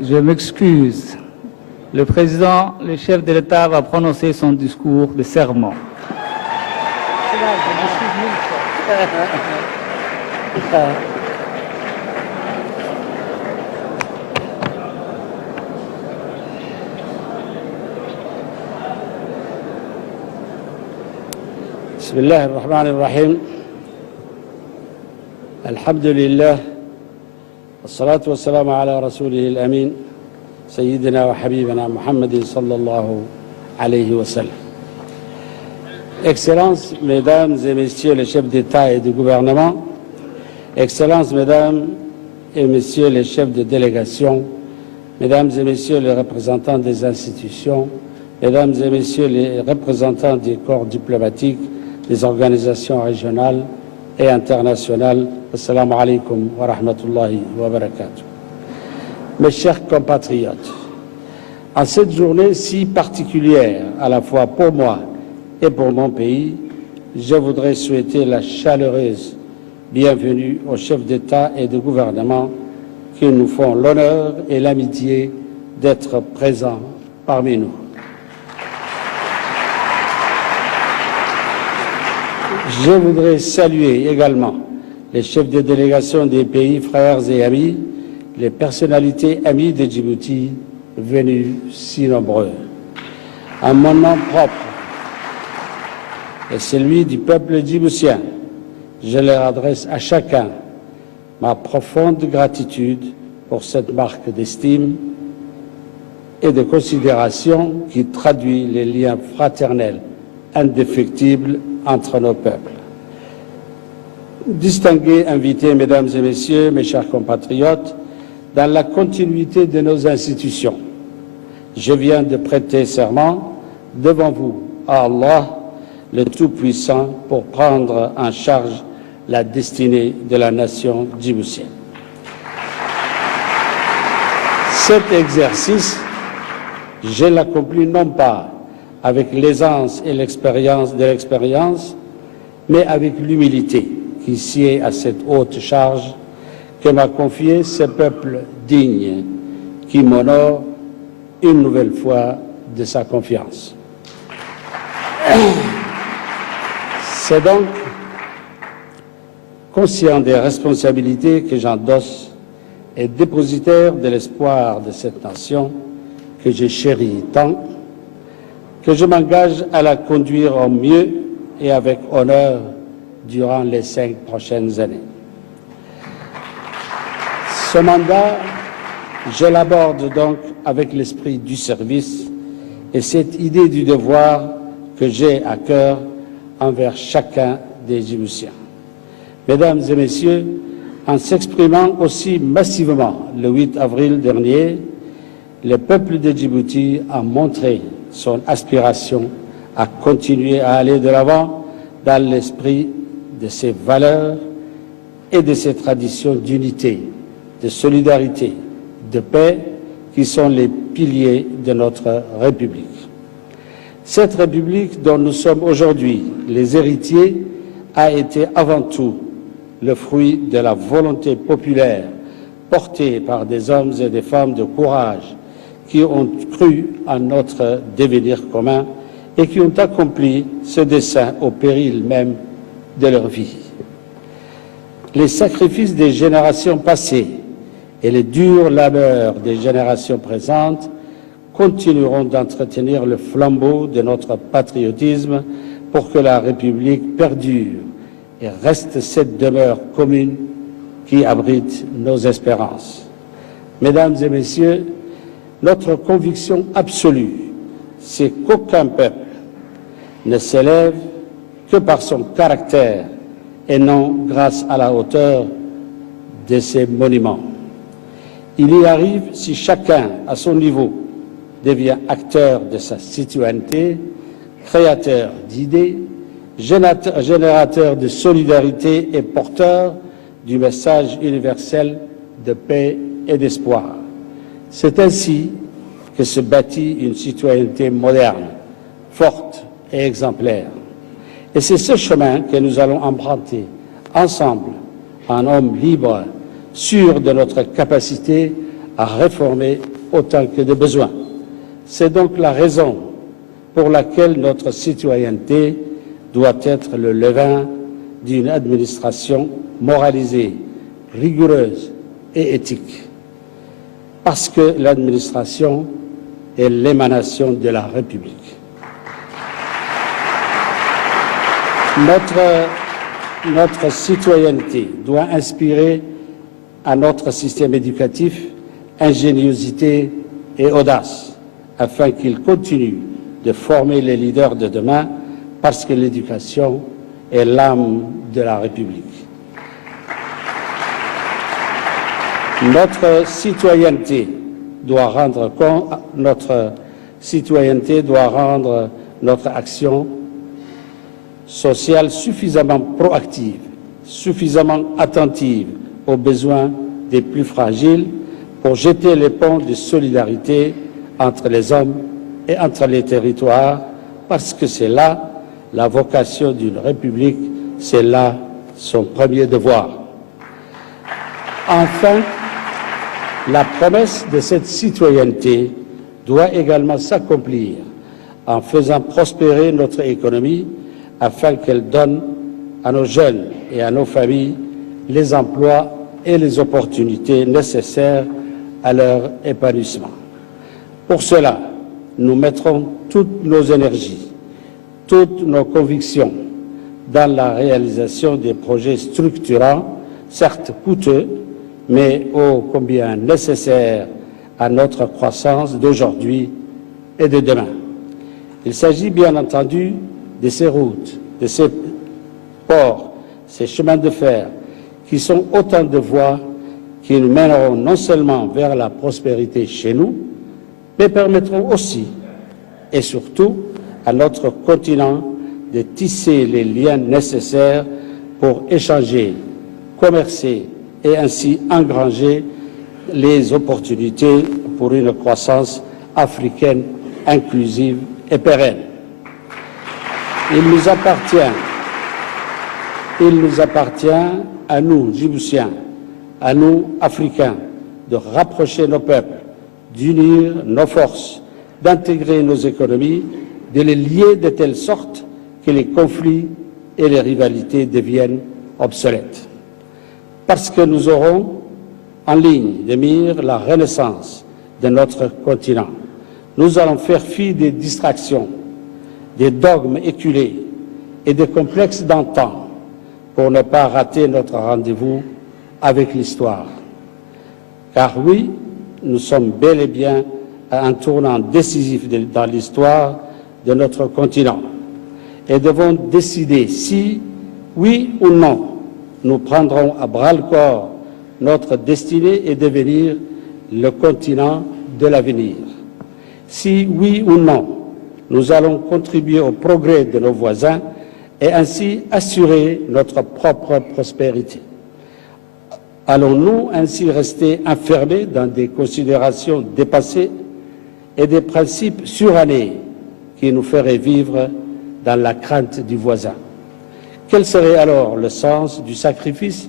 Je m'excuse. Le président, le chef de l'État va prononcer son discours de serment. بسم الله الرحمن الرحيم الحمد لله والصلاة والسلام على رسوله الأمين سيدنا وحبيبنا محمد صلى الله عليه وسلم. Excellences, Mesdames et Messieurs les chefs d'État et de gouvernement, Excellences, Mesdames et Messieurs les chefs de délégation, Mesdames et Messieurs les représentants des institutions, Mesdames et Messieurs les représentants des corps diplomatiques, des organisations régionales et internationales, Assalamu alaikum wa rahmatullahi wa barakatuh. Mes chers compatriotes, en cette journée si particulière à la fois pour moi et pour mon pays, je voudrais souhaiter la chaleureuse bienvenue aux chefs d'État et de gouvernement qui nous font l'honneur et l'amitié d'être présents parmi nous. Je voudrais saluer également les chefs de délégation des pays frères et amis, les personnalités amies de Djibouti venues si nombreux. En mon nom propre et celui du peuple djiboutien, je leur adresse à chacun ma profonde gratitude pour cette marque d'estime et de considération qui traduit les liens fraternels indéfectibles entre nos peuples. Distingués invités, Mesdames et Messieurs, mes chers compatriotes, dans la continuité de nos institutions, je viens de prêter serment devant vous à Allah, le Tout-Puissant, pour prendre en charge la destinée de la nation djiboutienne. Cet exercice, je l'accomplis non pas avec l'aisance et l'expérience de l'expérience, mais avec l'humilité qui sied à cette haute charge que m'a confié ce peuple digne qui m'honore une nouvelle fois de sa confiance. C'est donc conscient des responsabilités que j'endosse et dépositaire de l'espoir de cette nation que je chéris tant, que je m'engage à la conduire au mieux et avec honneur durant les 5 prochaines années. Ce mandat, je l'aborde donc avec l'esprit du service et cette idée du devoir que j'ai à cœur envers chacun des Djiboutiens. Mesdames et Messieurs, en s'exprimant aussi massivement le 8 avril dernier, le peuple de Djibouti a montré son aspiration à continuer à aller de l'avant dans l'esprit de ses valeurs et de ses traditions d'unité, de solidarité, de paix qui sont les piliers de notre République. Cette République dont nous sommes aujourd'hui les héritiers a été avant tout le fruit de la volonté populaire portée par des hommes et des femmes de courage qui ont cru en notre devenir commun et qui ont accompli ce dessein au péril même de leur vie. Les sacrifices des générations passées et les durs labeurs des générations présentes continueront d'entretenir le flambeau de notre patriotisme pour que la République perdure et reste cette demeure commune qui abrite nos espérances. Mesdames et Messieurs, notre conviction absolue, c'est qu'aucun peuple ne s'élève que par son caractère et non grâce à la hauteur de ses monuments. Il y arrive si chacun, à son niveau, devient acteur de sa citoyenneté, créateur d'idées, générateur de solidarité et porteur du message universel de paix et d'espoir. C'est ainsi que se bâtit une citoyenneté moderne, forte et exemplaire. Et c'est ce chemin que nous allons emprunter ensemble, en hommes libres, sûrs de notre capacité à réformer autant que de besoin. C'est donc la raison pour laquelle notre citoyenneté doit être le levain d'une administration moralisée, rigoureuse et éthique. Parce que l'administration est l'émanation de la République. Notre citoyenneté doit inspirer à notre système éducatif ingéniosité et audace, afin qu'il continue de former les leaders de demain, parce que l'éducation est l'âme de la République. Notre citoyenneté doit rendre notre action sociale suffisamment proactive, suffisamment attentive aux besoins des plus fragiles pour jeter les ponts de solidarité entre les hommes et entre les territoires, parce que c'est là la vocation d'une République, c'est là son premier devoir. Enfin, la promesse de cette citoyenneté doit également s'accomplir en faisant prospérer notre économie afin qu'elle donne à nos jeunes et à nos familles les emplois et les opportunités nécessaires à leur épanouissement. Pour cela, nous mettrons toutes nos énergies, toutes nos convictions dans la réalisation des projets structurants, certes coûteux, mais ô combien nécessaires à notre croissance d'aujourd'hui et de demain. Il s'agit bien entendu de ces routes, de ces ports, ces chemins de fer, qui sont autant de voies qui nous mèneront non seulement vers la prospérité chez nous, mais permettront aussi et surtout à notre continent de tisser les liens nécessaires pour échanger, commercer et ainsi engranger les opportunités pour une croissance africaine inclusive et pérenne. Il nous appartient à nous, Djiboutiens, à nous, Africains, de rapprocher nos peuples, d'unir nos forces, d'intégrer nos économies, de les lier de telle sorte que les conflits et les rivalités deviennent obsolètes. Parce que nous aurons en ligne de mire la renaissance de notre continent. Nous allons faire fi des distractions, des dogmes éculés et des complexes d'antan pour ne pas rater notre rendez-vous avec l'histoire. Car oui, nous sommes bel et bien à un tournant décisif dans l'histoire de notre continent et devons décider si, oui ou non, nous prendrons à bras-le-corps notre destinée et devenir le continent de l'avenir. Si, oui ou non, nous allons contribuer au progrès de nos voisins et ainsi assurer notre propre prospérité. Allons-nous ainsi rester enfermés dans des considérations dépassées et des principes surannés qui nous feraient vivre dans la crainte du voisin? Quel serait alors le sens du sacrifice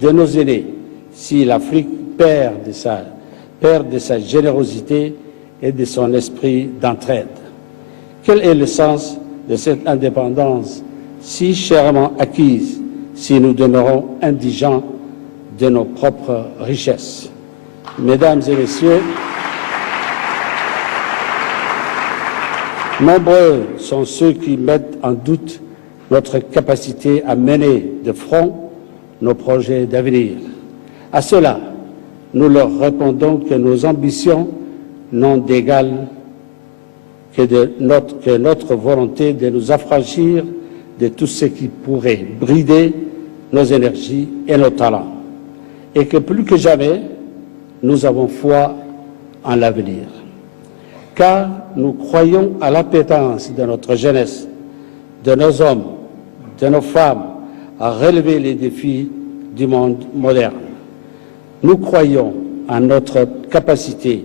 de nos aînés si l'Afrique perd de sa générosité et de son esprit d'entraide? Quel est le sens de cette indépendance si chèrement acquise si nous demeurons indigents de nos propres richesses? Mesdames et messieurs, nombreux sont ceux qui mettent en doute notre capacité à mener de front nos projets d'avenir. À cela, nous leur répondons que nos ambitions n'ont d'égal que notre volonté de nous affranchir de tout ce qui pourrait brider nos énergies et nos talents, et que plus que jamais, nous avons foi en l'avenir. Car nous croyons à l'appétence de notre jeunesse, de nos hommes, de nos femmes, à relever les défis du monde moderne. Nous croyons en notre capacité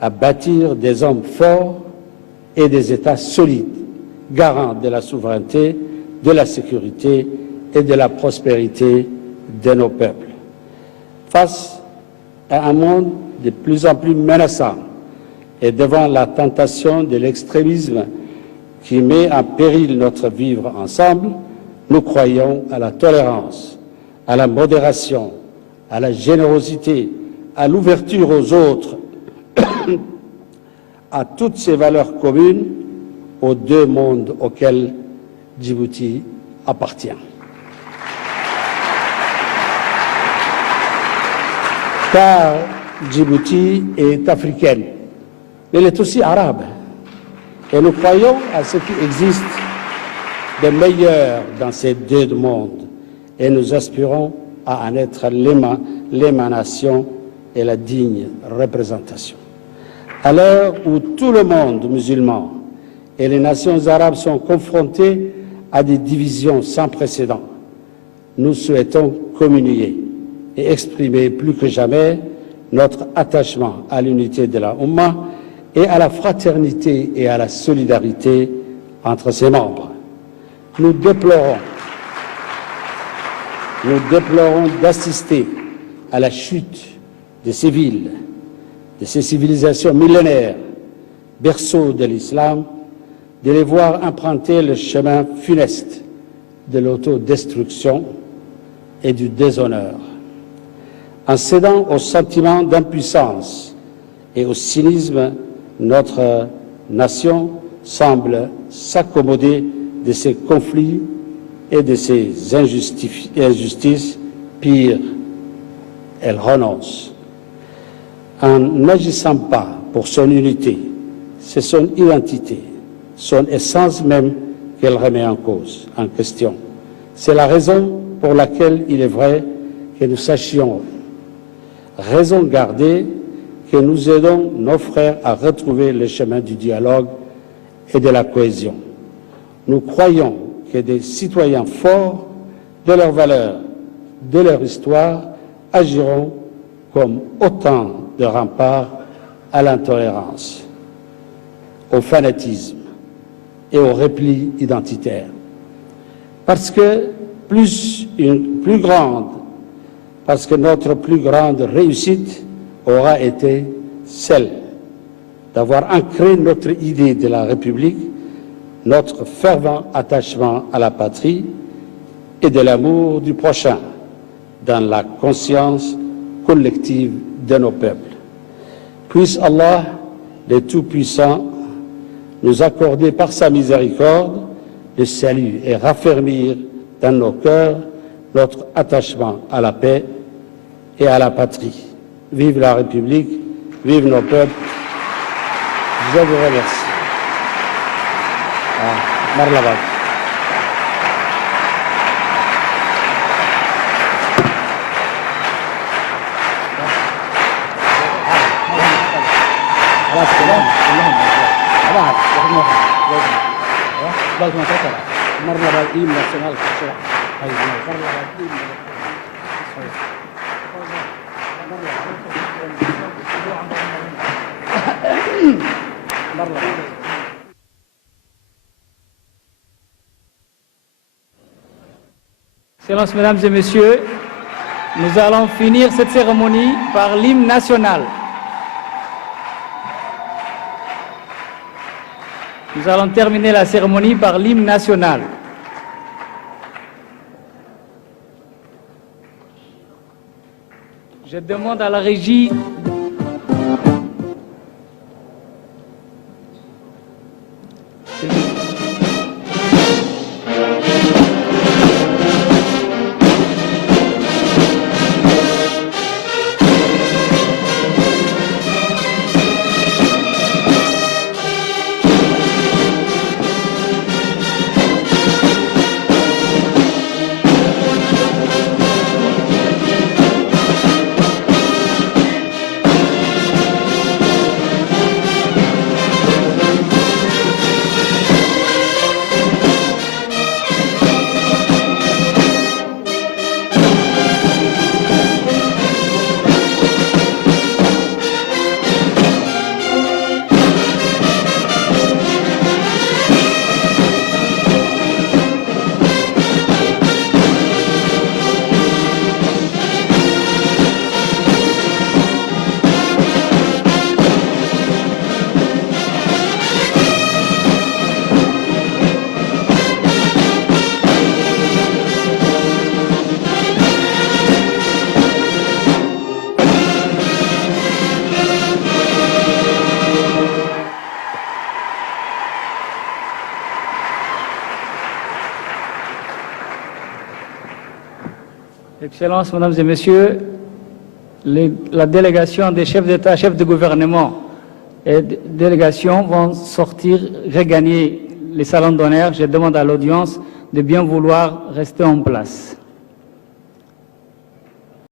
à bâtir des hommes forts et des États solides, garants de la souveraineté, de la sécurité et de la prospérité de nos peuples. Face à un monde de plus en plus menaçant et devant la tentation de l'extrémisme qui met en péril notre vivre ensemble, nous croyons à la tolérance, à la modération, à la générosité, à l'ouverture aux autres, à toutes ces valeurs communes aux deux mondes auxquels Djibouti appartient. Car Djibouti est africaine, mais elle est aussi arabe. Et nous croyons à ce qui existe de meilleur dans ces deux mondes et nous aspirons à en être l'émanation et la digne représentation. À l'heure où tout le monde musulman et les nations arabes sont confrontés à des divisions sans précédent, nous souhaitons communier et exprimer plus que jamais notre attachement à l'unité de la Oumma et à la fraternité et à la solidarité entre ses membres. Nous déplorons d'assister à la chute de ces villes, de ces civilisations millénaires, berceaux de l'islam, de les voir emprunter le chemin funeste de l'autodestruction et du déshonneur. En cédant au sentiment d'impuissance et au cynisme, notre nation semble s'accommoder de ces conflits et de ces injustices. Pire, elle renonce. En n'agissant pas pour son unité, c'est son identité, son essence même qu'elle remet en cause, en question. C'est la raison pour laquelle il est vrai que nous sachions raison garder, que nous aidons nos frères à retrouver le chemin du dialogue et de la cohésion. Nous croyons que des citoyens forts de leurs valeurs, de leur histoire, agiront comme autant de remparts à l'intolérance, au fanatisme et au repli identitaire. Parce que notre plus grande réussite aura été celle d'avoir ancré notre idée de la République, notre fervent attachement à la patrie et de l'amour du prochain dans la conscience collective de nos peuples. Puisse Allah, le Tout-Puissant, nous accorder par sa miséricorde le salut et raffermir dans nos cœurs notre attachement à la paix et à la patrie. Vive la République, vive nos peuples. Je vous remercie. Marlabad. Excellences, Mesdames et Messieurs, nous allons finir cette cérémonie par l'hymne national. Nous allons terminer la cérémonie par l'hymne national. Je demande à la régie Excellences, Mesdames et Messieurs, la délégation des chefs d'État, chefs de gouvernement et délégations vont sortir, regagner les salons d'honneur. Je demande à l'audience de bien vouloir rester en place.